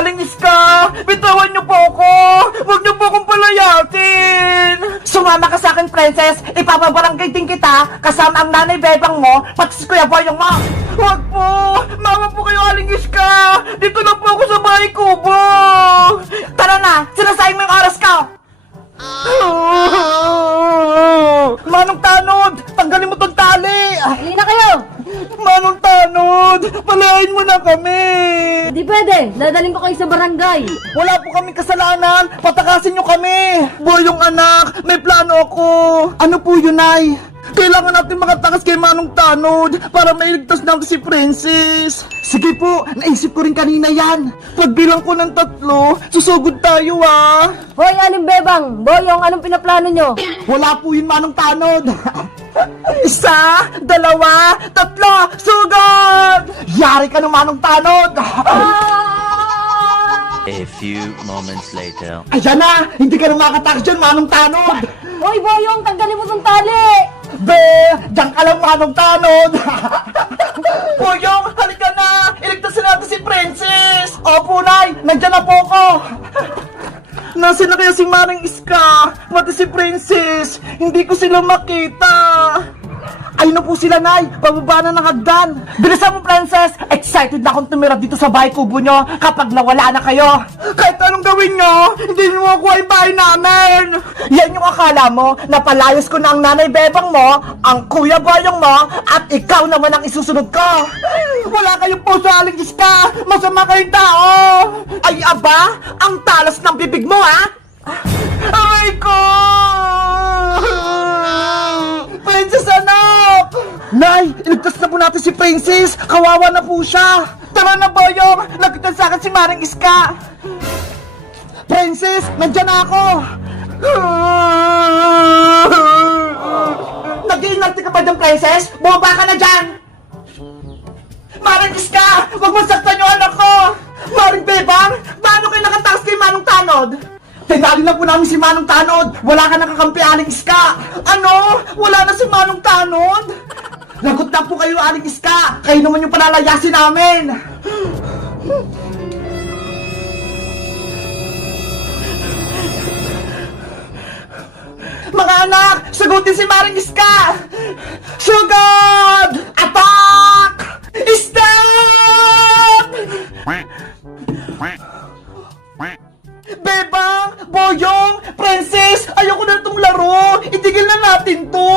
Aling Iska, bitawan niyo po ako! Huwag niyo po akong palayasin! Sumama ka sa akin, princess! Ipapabarangay din kita kasama ang nanay bebang mo, pati si Kuya Boyong mo! Huwag po! Mama po kayo, Aling Iska! Dito lang po ako sa bahay kubo! Tara na! Sinasayang mo yung oras ko! Manong Tanod! Tanggalin mo tong tali! Hindi na kayo! Manong Tanod! Palayain mo na kami! Hindi pwede! Dadaling ko kayo sa barangay! Wala po kaming kasalanan! Patakasin nyo kami! Boyong anak, may plano ako! Ano po yun, Nay? Kailangan natin makatakas kay Manong Tanod para mailigtas natin si Princess! Sige po, naisip ko rin kanina yan! Pagbilang ko ng 3, susugod tayo ah! Hoy, Aling Bebang! Boyong, anong pinaplano nyo? Wala po yun, Manong Tanod! 1, 2, 3, sugod! Yari ka ng Manong Tanod! A few moments later. Ayan na! Hindi ka na makatakas dyan, Manong Tanod! Hoy, Boyong! Tanggalin mo tong tali! Be! Diyan ka lang, Manong Tanod! Boyong, halika na! Iligtasin natin si Princess! Opo, Nay! Nandiyan na po ako! Nasaan na kaya si Maring Iska? Pati si Princess! Hindi ko sila makita! Ayun na po sila, Nay! Pababa na ng hagdan! Bilisan mo, Princess! Excited na akong tumira dito sa bahay kubo nyo kapag nawala na kayo! Kahit anong gawin nyo, hindi nyo makuha yung bahay namin! Yan yung akala mo na palayas ko na ang nanay bebang mo, ang kuya boyong mo, at ikaw naman ang isusunod ko! Wala kayong puso, Aling Iska! Masama kayong tao! Ay, aba! Ang talas ng bibig mo, ha? Aray ko! Princess, anak! Nay, iligtas na po natin si Princess! Kawawa na po siya! Tara na, Boyong! Lapitan sa akin si Maring Iska! Princess, nandyan na ako! Nag-iinarte ka ba dyan, Princess? Bumaba ka na dyan! Maring Iska! Huwag mo saktan yung anak ko! Maring Bebang! Paano kayo nakatakas kay Manong Tanod? Tinali na po namin si Manong Tanod! Wala ka nakakampi, Aling Iska! Ano? Wala na si Manong Tanod? Lagot na po kayo, Aling Iska! Kayo naman yung palalayasin namin! Mga anak! Sagutin si Maring Iska! Sugod! Attack! Stop! Bebang! Boyong! Princess! Ayoko na itong laro! Itigil na natin to!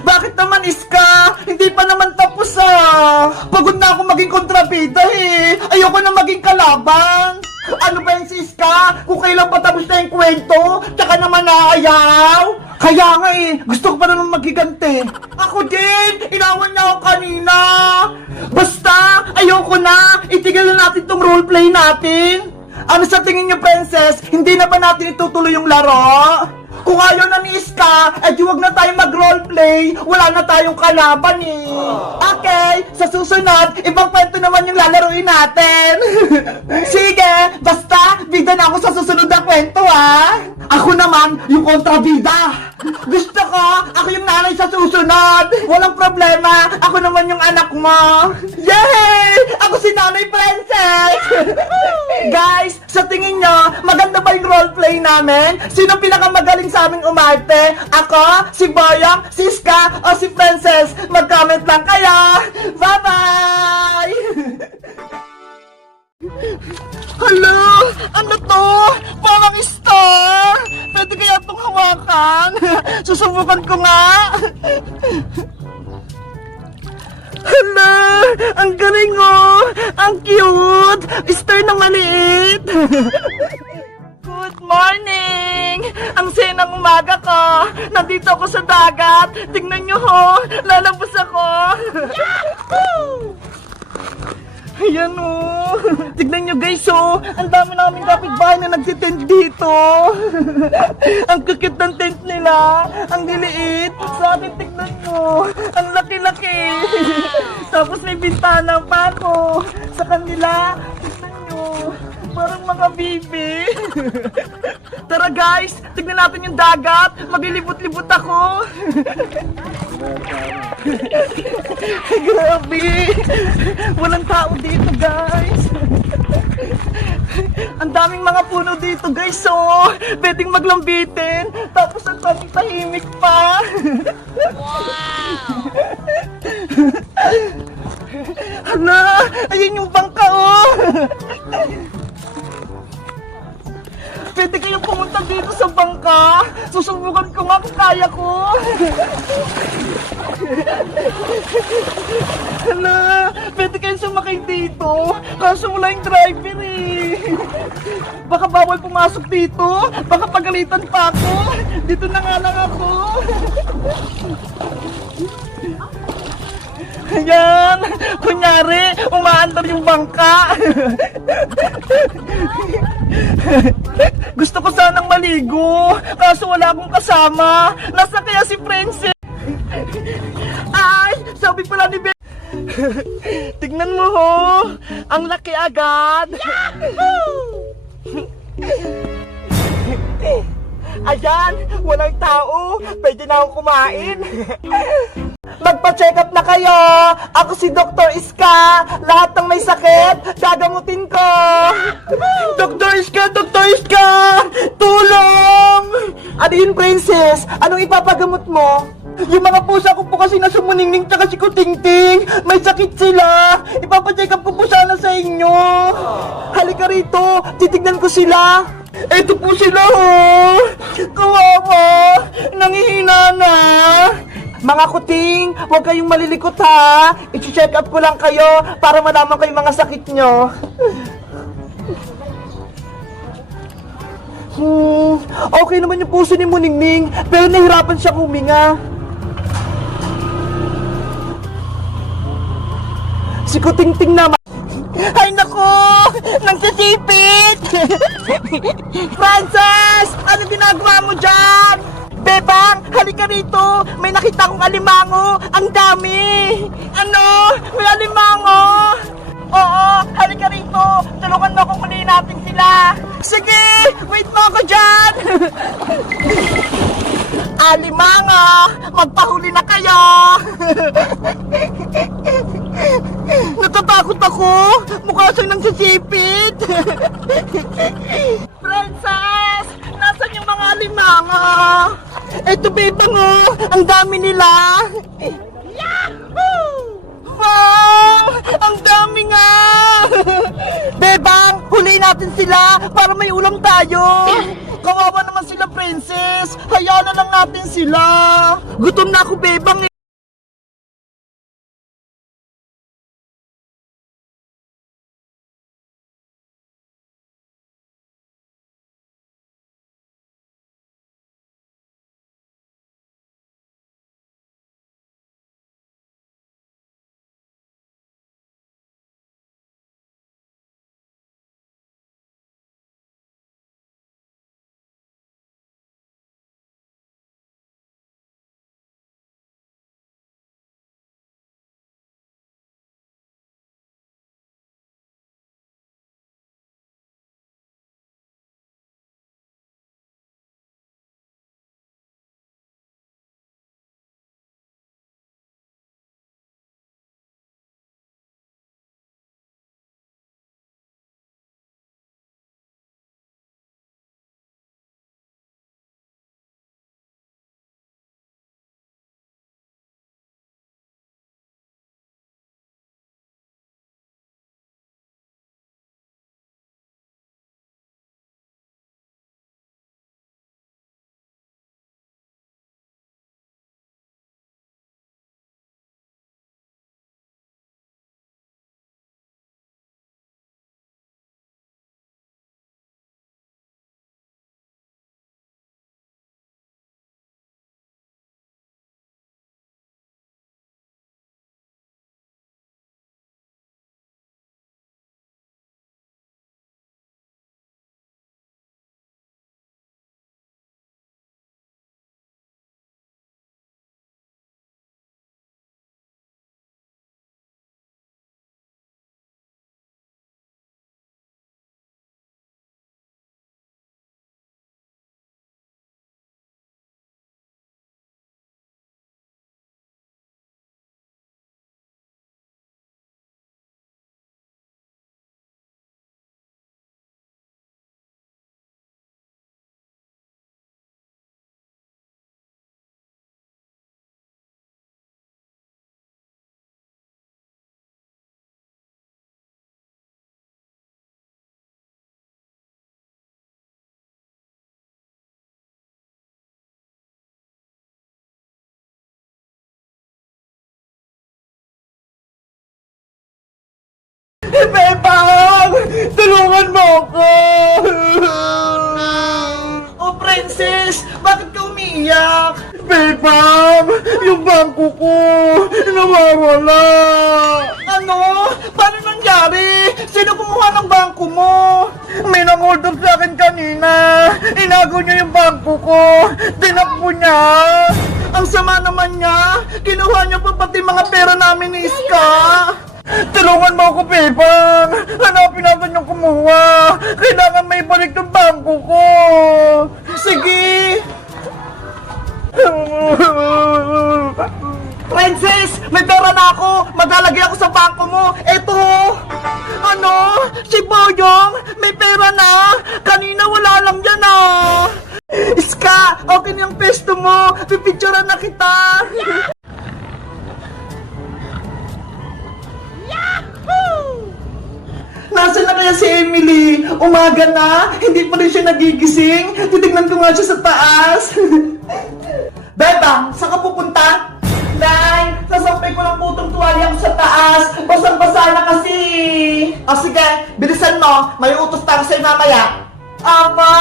Bakit naman, Iska? Hindi pa naman tapos ah! Pagod na ako maging kontrabida eh! Ayoko na maging kalaban! Ano ba yan si Iska? Kung kailan pa tapos na yung kwento, tsaka naman naayaw? Kaya nga eh, gusto ko pa naman magigante. Ako din! Inawan niya ako kanina! Basta, ayoko na! Itigil na natin tong roleplay natin! Ano sa tingin niyo, Princess? Hindi na ba natin itutuloy yung laro? Kung ayaw na ni Iska, di wag na tayo mag-roleplay. Wala na tayong kalaban eh. Okay, sa susunod, ibang kwento naman yung lalaroin natin. Sige, basta, bida na ako sa susunod na kwento ah. Ako naman, yung kontrabida. Gusto ko, ako yung nanay sa susunod. Walang problema, ako naman yung anak mo. Yay! Ako si Nanay Princess! Guys, sa tingin nyo, maganda ba yung roleplay namin? Sino pinakamagaling sa aming umarte? Ako, si Boyong, si Iska, o si Princess? Mag-comment lang kayo! Bye-bye! Hello! Ano to? Parang star! Pwede kaya itong hawakan? Susubukan ko nga! Hala! Ang galing oh! Ang cute! Star na maliit! Good morning! Ang saya ng umaga ko! Nandito ako sa dagat! Tingnan nyo ho! Lalabas ako! Yahoo! Ayan o! Tignan nyo guys o! Ang dami namin kapitbahay na nagsitent dito! Ang kukit ng tent nila! Ang liliit! Sa atin tignan nyo! Ang laki-laki! Tapos may bintana pa ako! Sa kanila! Tignan nyo! Parang mga bibi! Tara guys! Tignan natin yung dagat! Maglilibot-libot ako! Grabe! Walang tao dito, guys! Ang daming mga puno dito, guys, oh. Pwedeng maglambitin. Tapos ang daming tahimik pa. Hala, ayun yung bangka, oh. Pwede kayong pumunta dito sa bangka. Susubukan ko nga kung kaya ko. Hala, pwede kayong sumakay dito. Kaso wala yung driver eh. Baka bawal pumasok dito. Baka pagalitan pa ako. Dito na nga lang ako. Ayan, kunyari, umaandar yung bangka. Gusto ko sanang maligo, kaso wala akong kasama. Nasa kaya si Princess? Ay, sabi pala ni Ben. Tignan mo ho, ang laki agad. Ayan, walang tao. Pwede na akong kumain. Magpa-check up na kayo! Ako si Dr. Iska! Lahat ng may sakit, gagamutin ko! Dr. Iska! Dr. Iska! Tulong! Ano yun, Princess? Anong ipapagamot mo? Yung mga pusa ko po kasi na sumuningning tsaka si Kutingting, may sakit sila! Ipapacheck up ko po sana sa inyo! Halika rito, titignan ko sila! Eto po sila, oh! Kawawa! Nangihina na! Mga kuting, huwag kayong malilikot ha. I-check up ko lang kayo para malaman ko yung mga sakit nyo. Okay naman yung puso ni Muningning, pero nahirapan siya huminga. Si Kutingting naman. Ay nako! Nagsisipit! Frances! Ano ginagawa mo dyan? Bebang, halika rito! May nakita akong alimango! Ang dami! Ano? May alimango! Oo, halika rito! Tulungan mo akong kunin natin sila! Sige! Wait mo ako dyan! Alimango! Magpahuli na kayo! Natatakot ako! Mukha siyang nagsisipit! Princess! Nasaan yung mga alimango? Eto, Bebang, oh! Ang dami nila! Yahoo! Wow! Ang dami nga! Bebang, huliin natin sila para may ulam tayo! Kawawa naman sila, Princess! Hayaan na lang natin sila! Gutom na ako, Bebang, eh! Bebang! Tulungan mo ako! Oh, Princess! Bakit ka umiiyak? Bebang! Yung bangko ko! Nawawala! Ano? Paano nangyari? Sino kumuha ng bangko mo? May nang-order sa akin kanina. Inago niya yung bangko ko. Tinakbo niya. Ang sama naman niya. Kinuha niya pa pati mga pera namin ni Iska. Tulungan mo ako, Bebang! Hanapin natin yung kumuha! Kailangan may balik ng bangko ko! Sige! Princess! May pera na ako! Maglalagay ako sa bangko mo! Eto! Ano? Si Boyong? May pera na! Kanina wala lang yan ah! Iska! Okay na yung pesto mo! Pipicturean na kita! Nasaan na kaya si Emily? Umaga na? Hindi pa rin siya nagigising? Titignan ko nga siya sa taas. Bebang, saan ka pupunta? Nay, sasampay ko ng putong tuwalya ko sa taas. Basang-basa na kasi. O sige, bilisan mo. May utos tayo sa'yo mamaya. Ama!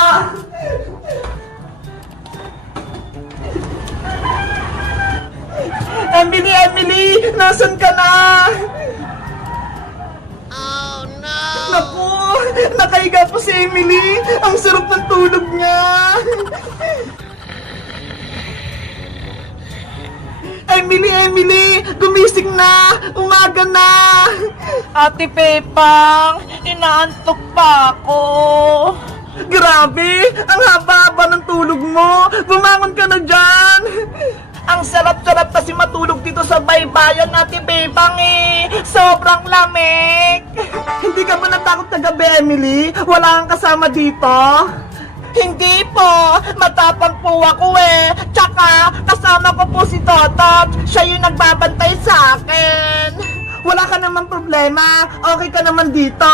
Emily, Emily! Nasaan ka na? Naku! Nakahiga po si Emily! Ang sarap ng tulog niya! Emily, Emily! Gumising na! Umaga na! Ate Pepang! Inaantok pa ako! Grabe! Ang haba-haba ng tulog mo! Bumangon ka na dyan! Ang sarap-sarap kasi matulog dito sa baybayan natin, Bebang eh. Sobrang lamig. Hindi ka ba natakot na gabi, Emily? Wala kang kasama dito? Hindi po. Matapang po ako eh. Tsaka, kasama ko po si Totot. Siya yung nagbabantay sa akin. Wala ka naman problema. Okay ka naman dito.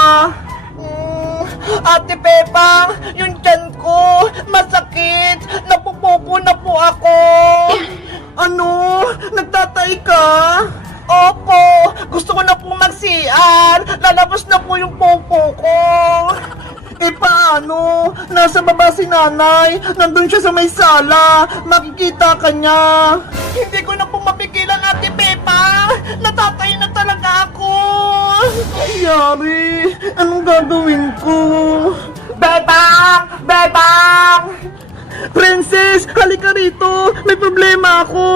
Ate Pepang, yung tiyan ko, masakit. Napupupo na po ako. Ano? Nagtatay ka? Opo, gusto ko na po mag-CR. Lalabas na po yung popo ko. Eh paano? Nasa baba si nanay. Nandun siya sa may sala. Makikita ka niya. Hindi ko na po mapigilan, Ate Pepa. Natatay na talaga ako. Yari, anong gagawin ko? Bebang! Bebang! Princess, halika rito. May problema ako.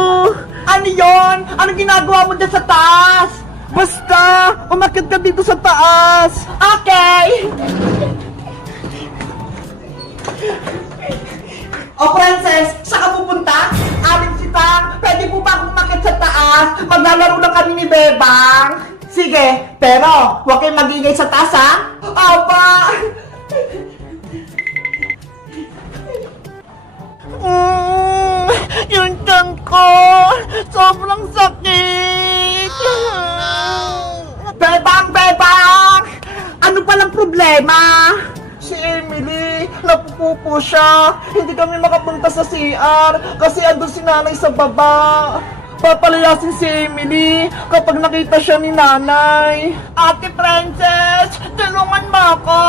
Ano yon? Anong ginagawa mo dyan sa taas? Basta, umakyat ka dito sa taas. Okay. O Princess, saan ka pupunta? Aling sitang, pwede po ba akong umakyat sa taas? Maglalaro lang kami ni Bebang. Sige, pero huwag kayong magingay sa taas ha? Opa! Yung tiyan ko, sobrang sakit. Bebang, Bebang! Ano palang problema? Si Emily, napupupo siya. Hindi kami makapunta sa CR kasi andun si nanay sa baba. Papalayasin si Emily kapag nakita siya ni nanay. Ate Princess, tulungan mo ako.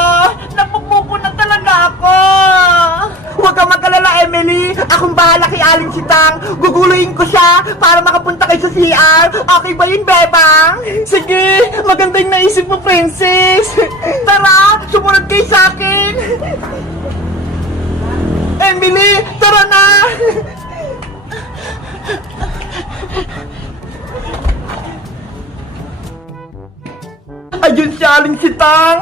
Napupupo na talaga ako. Huwag kang mag-alala, Emily. Akong bahala kay Aling Sitang. Guguluhin ko siya para makapunta kayo sa CR. Okay ba yun, Bebang? Sige, maganda yung naisip mo, Princess. Tara, sumunod kayo sa akin. Emily, tara na. Ayun si Aling Sitang.